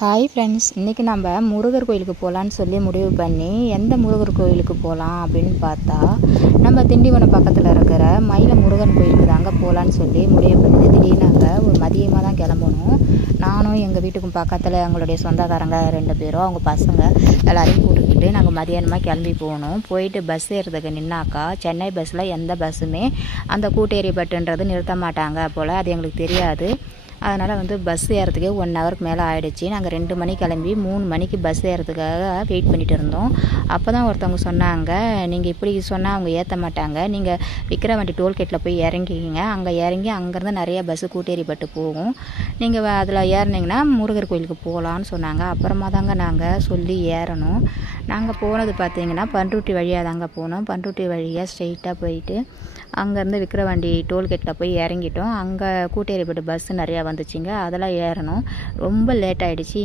Hi friends, இன்றைக்கி நம்ம முருகர் கோயிலுக்கு போகலான்னு சொல்லி முடிவு பண்ணி எந்த முருகர் கோயிலுக்கு போகலாம் அப்படின்னு பார்த்தா நம்ம திண்டிவனம் பக்கத்தில் இருக்கிற மயில முருகன் கோயிலுக்கு தாங்க போகலான்னு சொல்லி முடிவு பண்ணி திடீர்னாங்க ஒரு மதியமாக தான் கிளம்பணும். நானும் எங்கள் வீட்டுக்கும் பக்கத்தில் எங்களுடைய சொந்தக்காரங்க 2 பேரும் அவங்க பசங்க எல்லாரையும் கூட்டிக்கிட்டு நாங்கள் மதியானமாக கிளம்பி போகணும். போயிட்டு பஸ் ஏறுறதுக்கு நின்னாக்கா சென்னை பஸ்ஸில் எந்த பஸ்ஸுமே அந்த கூட்டேரி பட்டுன்றது நிறுத்த மாட்டாங்க போல். அது எங்களுக்கு தெரியாது. அதனால் பஸ் ஏறதுக்கே 1 ஹவருக்கு மேலே ஆகிடுச்சு. நாங்கள் 2 மணிக்கு கிளம்பி 3 மணிக்கு பஸ் ஏறதுக்காக வெயிட் பண்ணிகிட்டு இருந்தோம். அப்போ தான் ஒருத்தவங்க சொன்னாங்க, நீங்கள் இப்படி சொன்னால் அவங்க ஏற்ற மாட்டாங்க, நீங்கள் விக்கிரவாண்டி டோல்கேட்டில் போய் இறங்கிக்கிங்க. அங்கே இறங்கி அங்கேருந்து நிறைய பஸ்ஸு கூட்டேரிப்பட்டு போகும். நீங்கள் அதில் ஏறினீங்கன்னா முருகர் கோயிலுக்கு போகலான்னு சொன்னாங்க. அப்புறமா தாங்க நாங்கள் சொல்லி ஏறணும். நாங்கள் போனது பார்த்திங்கன்னா பண்ருட்டி வழியாக தாங்க போனோம். பண்ருட்டி வழியாக ஸ்ட்ரெயிட்டாக போயிட்டு அங்கேருந்து விக்கிரவாண்டி டோல்கேட்டில் போய் இறங்கிட்டோம். அங்கே கூட்டேரிப்பட்டு பஸ்ஸு நிறையா வந்துச்சுங்க. அதெல்லாம் ஏறணும். ரொம்ப லேட் ஆகிடுச்சி.